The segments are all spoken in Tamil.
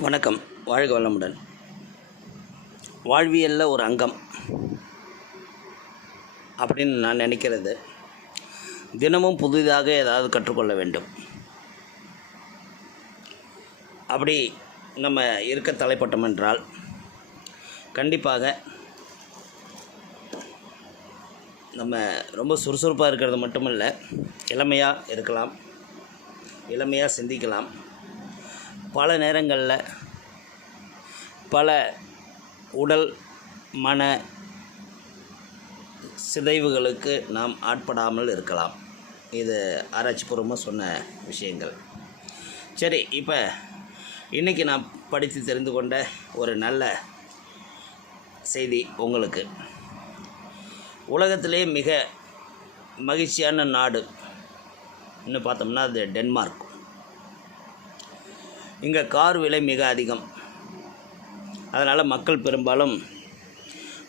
வணக்கம். வாழ்க வளமுடன். வாழ்வியலில் ஒரு அங்கம் அப்படின்னு நான் நினைக்கிறது. தினமும் புதிதாக ஏதாவது கற்றுக்கொள்ள வேண்டும். அப்படி நம்ம இருக்க தலைப்பட்டோம் என்றால் கண்டிப்பாக நம்ம ரொம்ப சுறுசுறுப்பாக இருக்கிறது மட்டுமல்ல இளமையாக இருக்கலாம் இளமையாக சிந்திக்கலாம். பல நேரங்களில் பல உடல் மன சிதைவுகளுக்கு நாம் ஆட்படாமல் இருக்கலாம். இது ஆராய்ச்சிபூர்வமாக சொன்ன விஷயங்கள். சரி இப்போ இன்றைக்கி நான் படித்து தெரிந்து கொண்ட ஒரு நல்ல செய்தி உங்களுக்கு. உலகத்திலே மிக மகிழ்ச்சியான நாடு. இன்னும் பார்த்தோம்னா அது டென்மார்க். இங்கே கார் விலை மிக அதிகம். அதனால் மக்கள் பெரும்பாலும்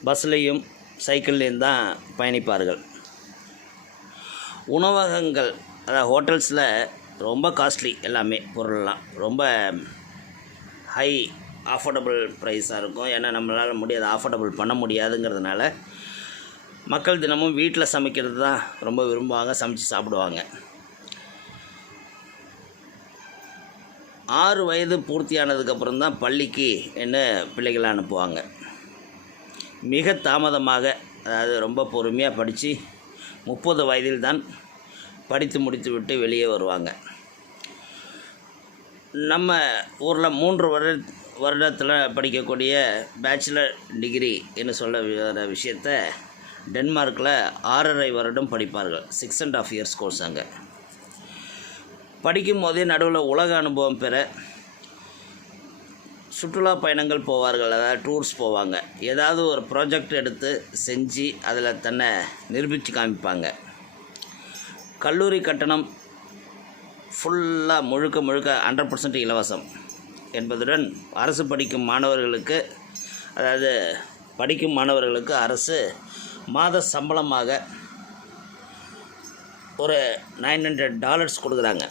பஸ்லேயும் சைக்கிள்லேயும் தான் பயணிப்பார்கள். உணவகங்கள் அதாவது ஹோட்டல்ஸில் ரொம்ப காஸ்ட்லி எல்லாமே பொருள்லாம். ரொம்ப ஹை அஃபோர்டபுள் ப்ரைஸாக இருக்கும். ஏன்னா நம்மளால் முடியாது அஃபோர்டபுள் பண்ண முடியாதுங்கிறதுனால மக்கள் தினமும் வீட்டில் சமைக்கிறது தான் ரொம்ப விரும்புவாங்க சமைச்சு சாப்பிடுவாங்க. ஆறு வயது பூர்த்தியானதுக்கப்புறம் தான் பள்ளிக்கு என்ன பிள்ளைகளை அனுப்புவாங்க. மிக தாமதமாக அதாவது ரொம்ப பொறுமையாக படித்து முப்பது வயதில் தான் படித்து முடித்து விட்டு வெளியே வருவாங்க. நம்ம ஊரில் மூன்று வருட வருடத்தில் படிக்கக்கூடிய பேச்சுலர் டிகிரி என்று சொல்ல வர விஷயத்த டென்மார்க்கில் ஆறரை வருடம் படிப்பார்கள். Six and half years course அங்கே. படிக்கும் போதே நடுவில் உலக அனுபவம் பெற சுற்றுலா பயணங்கள் போவார்கள் அதாவது டூர்ஸ் போவாங்க. ஏதாவது ஒரு ப்ராஜெக்ட் எடுத்து செஞ்சு அதில் தன்னை நிரூபித்து காமிப்பாங்க. கல்லூரி கட்டணம் ஃபுல்லாக முழுக்க முழுக்க ஹண்ட்ரட் பர்சன்ட் இலவசம் என்பதுடன் அரசு படிக்கும் மாணவர்களுக்கு அதாவது படிக்கும் மாணவர்களுக்கு அரசு மாத சம்பளமாக ஒரு நைன் ஹண்ட்ரட் டாலர்ஸ் கொடுக்குறாங்க.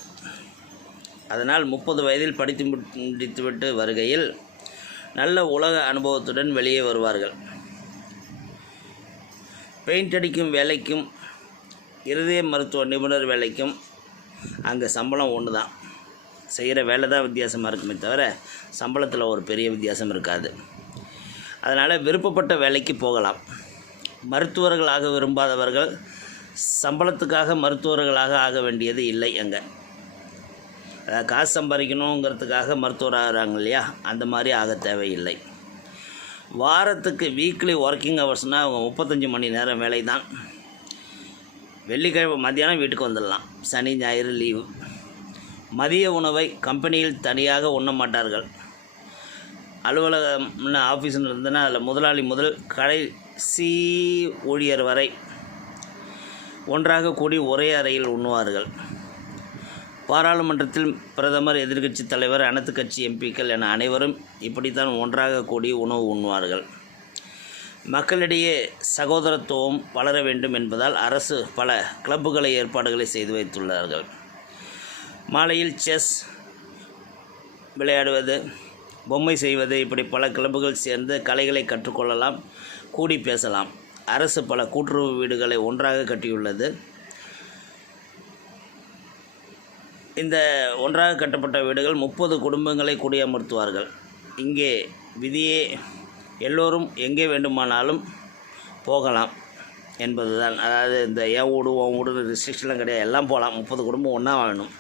அதனால் முப்பது வயதில் படித்து முடித்துவிட்டு வருகையில் நல்ல உலக அனுபவத்துடன் வெளியே வருவார்கள். பெயிண்ட் அடிக்கும் வேலைக்கும் இருதய மருத்துவ நிபுணர் வேலைக்கும் அங்கே சம்பளம் ஒன்று தான் செய்கிற வேலை தான் வித்தியாசமாக இருக்குமே தவிர சம்பளத்தில் ஒரு பெரிய வித்தியாசம் இருக்காது. அதனால் விருப்பப்பட்ட வேலைக்கு போகலாம். மருத்துவர்களாக விரும்பாதவர்கள் சம்பளத்துக்காக மருத்துவர்களாக ஆக வேண்டியது இல்லை அங்கே. காசு சம்பாதிக்கணுங்கிறதுக்காக மருத்துவர் ஆகிறாங்க இல்லையா அந்த மாதிரி ஆக தேவையில்லை. வாரத்துக்கு வீக்லி ஒர்க்கிங் ஹவர்ஸ்னால் அவங்க முப்பத்தஞ்சு மணி நேரம் வேலை தான் வெள்ளிக்கிழமை மத்தியானம் வீட்டுக்கு வந்துடலாம். சனி ஞாயிறு லீவு மதிய உணவை கம்பெனியில் தனியாக உண்ண மாட்டார்கள். அலுவலகம்னு ஆஃபீஸ்னு இருந்ததுன்னா அதில் முதலாளி முதல் கடைசி ஊழியர் வரை ஒன்றாக கூடி ஒரே அறையில் உண்ணுவார்கள். பாராளுமன்றத்தில் பிரதமர் எதிர்க்கட்சி தலைவர் அனைத்து கட்சி எம்பிக்கள் என அனைவரும் இப்படித்தான் ஒன்றாக கூடி உணவு உண்ணுவார்கள். மக்களிடையே சகோதரத்துவம் வளர வேண்டும் என்பதால் அரசு பல கிளப்புகளை ஏற்பாடுகளை செய்து வைத்துள்ளார்கள். மாலையில் செஸ் விளையாடுவது பொம்மை செய்வது இப்படி பல கிளப்புகள் சேர்ந்து கலைகளை கற்றுக்கொள்ளலாம் கூடி பேசலாம். அரசு பல கூட்டுறவு வீடுகளை ஒன்றாக கட்டியுள்ளது. இந்த ஒன்றாக கட்டப்பட்ட வீடுகள் முப்பது குடும்பங்களை குடியமர்த்துவார்கள். இங்கே விதியே எல்லோரும் எங்கே வேண்டுமானாலும் போகலாம் என்பது தான் அதாவது இந்த ஏன் வீடு உன் வீடு ரெஸ்ட்ரிக்ஷன்லாம் கிடையாது. எல்லாம் போகலாம். முப்பது குடும்பம் ஒன்றா வாழணும்.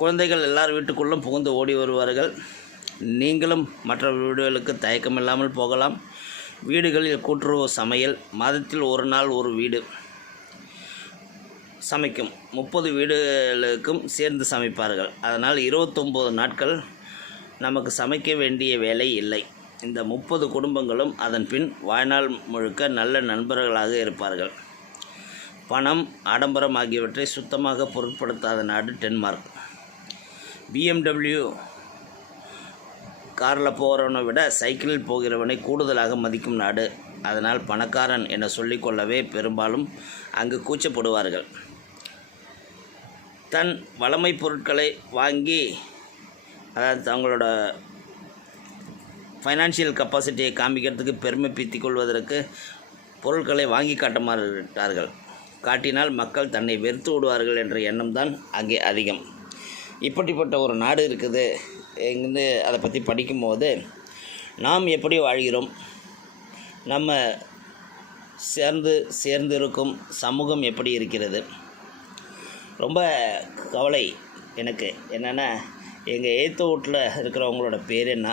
குழந்தைகள் எல்லார் வீட்டுக்குள்ளும் புகுந்து ஓடி வருவார்கள். நீங்களும் மற்ற வீடுகளுக்கு தயக்கமில்லாமல் போகலாம். வீடுகளில் கூட்டுறவு சமையல் மாதத்தில் ஒரு நாள் ஒரு வீடு. சமைக்கும். முப்பது வீடுகளுக்கும் சேர்ந்து சமைப்பார்கள். அதனால் இருபத்தொம்போது நாட்கள் நமக்கு சமைக்க வேண்டிய வேலை இல்லை. இந்த முப்பது குடும்பங்களும் அதன் பின் வாழ்நாள் முழுக்க நல்ல நண்பர்களாக இருப்பார்கள். பணம் ஆடம்பரம் ஆகியவற்றை சுத்தமாக பொருட்படுத்தாத நாடு டென்மார்க். பிஎம்டபிள்யூ காரில் போகிறவனை விட சைக்கிளில் போகிறவனை கூடுதலாக மதிக்கும் நாடு. அதனால் பணக்காரன் என சொல்லிக்கொள்ளவே பெரும்பாலும் அங்கு கூச்சப்படுவார்கள். தன் வளமை பொருட்களை வாங்கி அதாவது தங்களோட ஃபைனான்சியல் கெப்பாசிட்டியை காமிக்கிறதுக்கு பெருமை பீத்திக் கொள்வதற்கு பொருட்களை வாங்கி காட்ட மாட்டார்கள். காட்டினால் மக்கள் தன்னை வெறுத்து விடுவார்கள் என்ற எண்ணம் தான் அங்கே அதிகம். இப்படிப்பட்ட ஒரு நாடு இருக்குது. இங்கேருந்து அதை பற்றி படிக்கும்போது நாம் எப்படி வாழ்கிறோம்? நம்ம சேர்ந்து சேர்ந்து இருக்கும் சமூகம் எப்படி இருக்கிறது? ரொம்ப கவலை எனக்கு. என்னென்னா எங்கள் ஏத்த வீட்டில் இருக்கிறவங்களோட பேர் என்ன?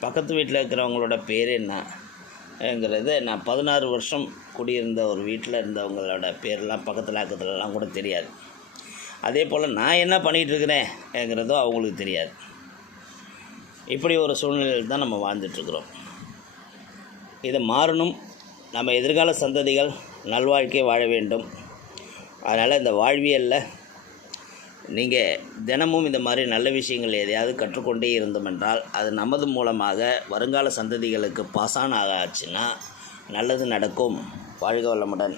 பக்கத்து வீட்டில் இருக்கிறவங்களோட பேர் என்னங்கிறது நான் பதினாறு வருஷம் குடியிருந்த ஒரு வீட்டில் இருந்தவங்களோட பேர்லாம் பக்கத்தில் அக்கத்துலலாம் கூட தெரியாது. அதே போல் நான் என்ன பண்ணிகிட்ருக்கிறேன்ங்கிறதும் அவங்களுக்கு தெரியாது. இப்படி ஒரு சூழ்நிலையில் தான் நம்ம வாழ்ந்துட்டுருக்குறோம். இதை மாறணும். நம்ம எதிர்கால சந்ததிகள் நல்வாழ்க்கை வாழ வேண்டும். அதனால் இந்த வாழ்வியலில் நீங்கள் தினமும் இந்த மாதிரி நல்ல விஷயங்கள் எதையாவது கற்றுக்கொண்டே இருந்தோம் என்றால் அது நமது மூலமாக வருங்கால சந்ததிகளுக்கு பாசான் ஆச்சுன்னா நல்லது நடக்கும். வாழ்க வளமுடன்.